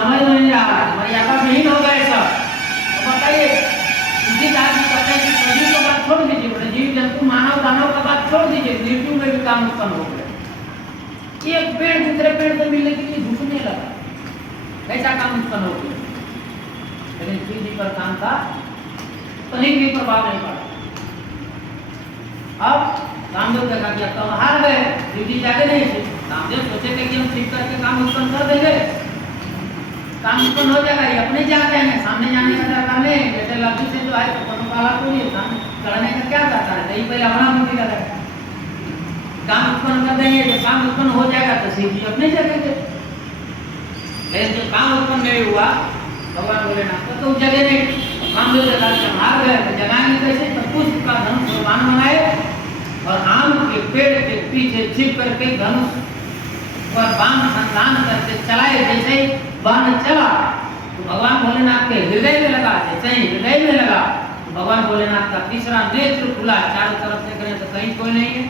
समझ में नहीं रहा, मर्यादा विहीन हो गए सब। तो बताइए, इसी बात की कहते हैं कि सजीव का बात छोड़ दीजिए, बोले जीव जंतु मानव दानव का बात छोड़ दीजिए, मृत्यु में भी काम उत्पन्न हो गए। एक पेड़ दूसरे पेड़ से मिलने के लिए झुकने लगा, कैसा काम उत्पन्न हो गया। लेकिन शिव जी पर काम था, कहीं भी प्रभाव नहीं पड़ा। अब रामदेव देखा कि अब तो हार गए, शिव जी जागे नहीं थे। रामदेव सोचे थे कि हम ठीक करके काम उत्पन्न कर देंगे, काम उत्पन्न हो जाएगा, ये अपने जा जाएंगे, सामने जाने का दरकार नहीं। जैसे लड्डू से जो है तो काला तो ये सामने चढ़ने का क्या जाता है, यही पहले अपना बुद्धि लगाए काम उत्पन्न कर देंगे। जो काम उत्पन्न हो जाएगा तो शिव जी अपने जगेंगे। लेकिन जो काम उत्पन्न नहीं हुआ, भगवान बोले ना तो जगह नहीं। रामदेव देखा कि हम हार गए, तो जगाएंगे कैसे। तो पुष्प का धनुष भगवान बनाए और आम के पेड़ के पीछे छिप करके धनुष पर बाण संधान करके चलाए। जैसे ही बाण चला तो भगवान भोलेनाथ के हृदय में लगा, जैसे ही हृदय में लगा तो भगवान भोलेनाथ का तीसरा नेत्र खुला। चारों तरफ देख रहे हैं तो कहीं कोई नहीं है।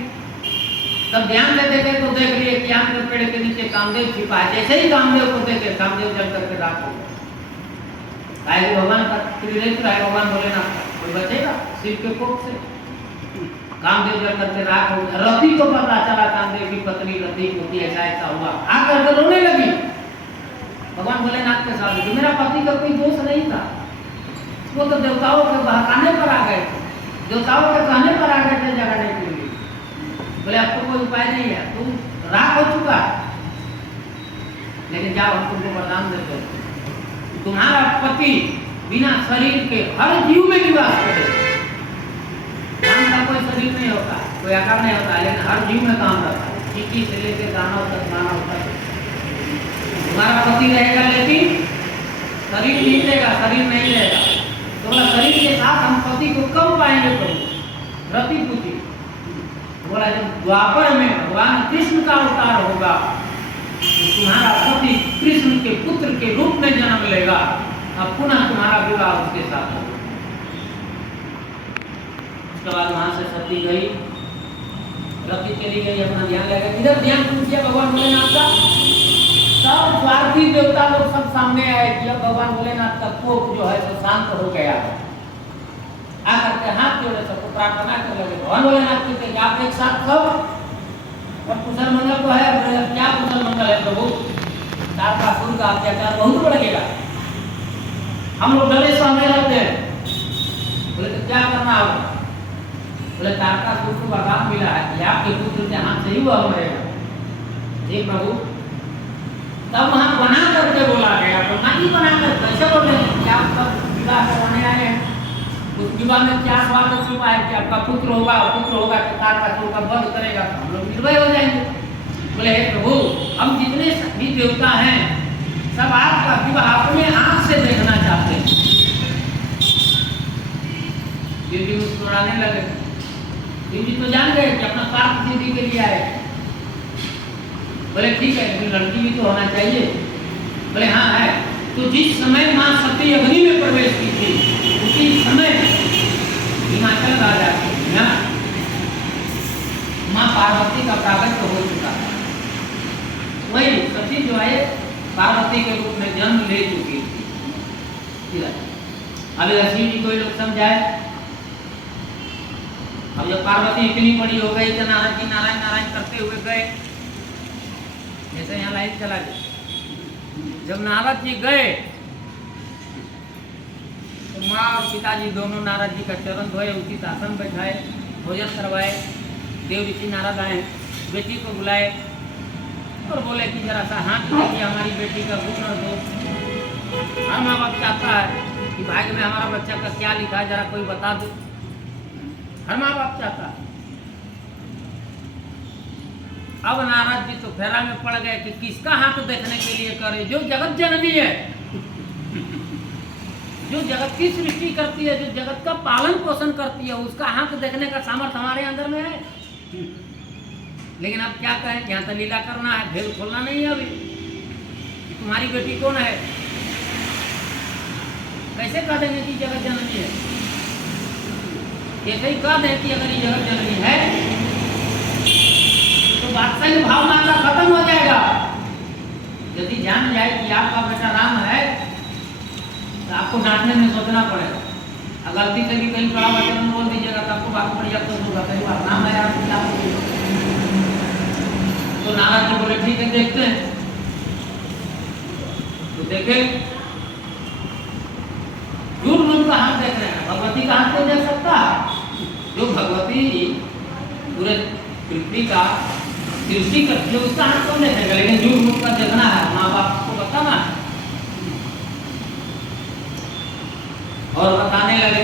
तब ध्यान से देखे तो देख लिए कि आम के पेड़ के नीचे कामदेव छिपा है। जैसे ही कामदेव को देखे, कामदेव जल करके राख हो गए। भगवान का त्रिनेत्र है, भगवान भोलेनाथ का, कोई बचेगा शिव के कोप से। कामदेव जल करके राख हो गया। रति को पता चला, कामदेव की पत्नी रति को कि ऐसा ऐसा हुआ, आकर के रोने लगी भगवान भोलेनाथ के सामने कि मेरा पति का कोई दोष नहीं था, वो तो देवताओं के बहकाने पर आ गए थे, देवताओं के कहने पर आ गए थे जगाने के लिए। बोले अब तो कोई उपाय नहीं है, तुम राख हो चुका है, लेकिन जाओ हम तुमको वरदान देते हैं, तुम्हारा पति बिना शरीर के हर जीव में निवास करे। काम का कोई शरीर नहीं होता, कोई आकार नहीं होता, लेकिन हर जीव में काम करता है, चींटी से लेकर दानव तक, मानव तक। तुम्हारा पति रहेगा लेकिन शरीर नहीं रहेगा, शरीर नहीं रहेगा। तो बोला शरीर के साथ हम पति को कब पाएंगे? तो रति पूछी। बोला जब द्वापर में भगवान कृष्ण का अवतार होगा तो तुम्हारा पति कृष्ण के पुत्र के रूप में जन्म लेगा, अब पुनः तुम्हारा विवाह उसके साथ होगा। उसके बाद वहां से सती गई, रति चली गई, अपना ध्यान लगा। इधर ध्यान पूछिए भगवान भोलेनाथ का। सब स्वार्थी देवता लोग सब सामने आए कि अब भगवान भोलेनाथ का कोप जो है वो शांत हो गया है। आकर के हाथ जोड़े सबको प्रार्थना करने लगे। भगवान भोलेनाथ कहते आप एक साथ सब और कुशल मंगल तो है, क्या कुशल मंगल है प्रभु? तारकासुर का अत्याचार बहुत बढ़ गया, हम लोग डरे सहमे रहते हैं। बोले तो क्या करना होगा? बोले तारकासुर को वरदान मिला है कि आपके पुत्र के हाथ से ही वह मरेगा। जी प्रभु। तब वहां बना करके बोला गया, तो नहीं बना कर कैसे बोले कि आप सब विवाह करवाने आए हैं? उस विवाह में क्या स्वार्थ छुपा है कि आपका पुत्र होगा तो तारकासुर का वध करेगा, तो हम लोग निर्भय हो जाएंगे। बोले हे प्रभु, हम जितने भी देवता हैं सब आपका विवाह अपने आंख से देखना चाहते हैं। शिव जी मुस्कुराने लगे। शिव जी तो जान गए कि अपना स्वार्थ सिद्धि के लिए आए। बोले ठीक है, लेकिन लड़की भी तो होना चाहिए। बोले हाँ है। तो जिस समय माँ सती अग्नि में प्रवेश की थी उसी समय हिमाचल राजा की माँ पार्वती का प्रागट्य हो चुका था। वही सती जो है पार्वती के रूप में जन्म ले चुकी थी। अभी शिव जी को लोग समझाए। अब जब पार्वती इतनी बड़ी हो गई तो नारायण जी नारायण नारायण करते हुए गए, जैसे यहाँ लाइट चला गया। जब नारद जी गए तो माँ और पिताजी दोनों नारद जी का चरण धोए, उचित आसन बैठाए, भोजन करवाए। देव ऋषि नारद आए, बेटी को बुलाए और बोले कि जरा सा हाथ देखिए हमारी बेटी का गुण दो। हर माँ बाप चाहता है कि भाग्य में हमारा बच्चा का क्या लिखा है, जरा कोई बता दो। हर माँ बाप चाहता है। अब नारद जी तो फेरा में पड़ गए कि किसका हाथ देखने के लिए करे? जो जगत जननी है, जो जगत की सृष्टि करती है, जो जगत का पालन पोषण करती है, उसका हाथ देखने का सामर्थ्य हमारे अंदर में है। लेकिन अब क्या कहें, यहाँ तो लीला करना है, भेद खोलना नहीं है। अभी तुम्हारी बेटी कौन है? कैसे कह देंगे कि जगत जननी है? ऐसे ही कह दें कि अगर ये जगत जननी है तो बादशाही भावना का खत्म हो जाएगा। यदि जान जाए कि आपका बेटा राम है तो आपको डांटने में सोचना पड़ेगा। गलती से भी कहीं बड़ा वचन बोल दीजिएगा तो आपको बात पड़ जाता होगा, कई बार नाम है आपको क्या तो नाराज जी बोले ठीक है देखते हैं। तो देखे झूठ मूठ का हाथ देख रहे हैं, भगवती का हाथ कोई देख सकता है? जो भगवती पूरे पृथ्वी का सृष्टि करती है उसका हाथ कौन देखेगा? लेकिन झूठ मूठ का देखना है, माँ बाप को बताना है। और बताने लगे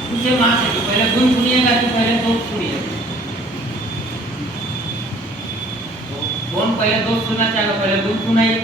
पूछे माँ से कि पहले गुण सुनिएगा कि पहले दोष सुनिएगा? तो कौन पहले दोष सुनना चाहेगा? पहले गुण सुनाइए।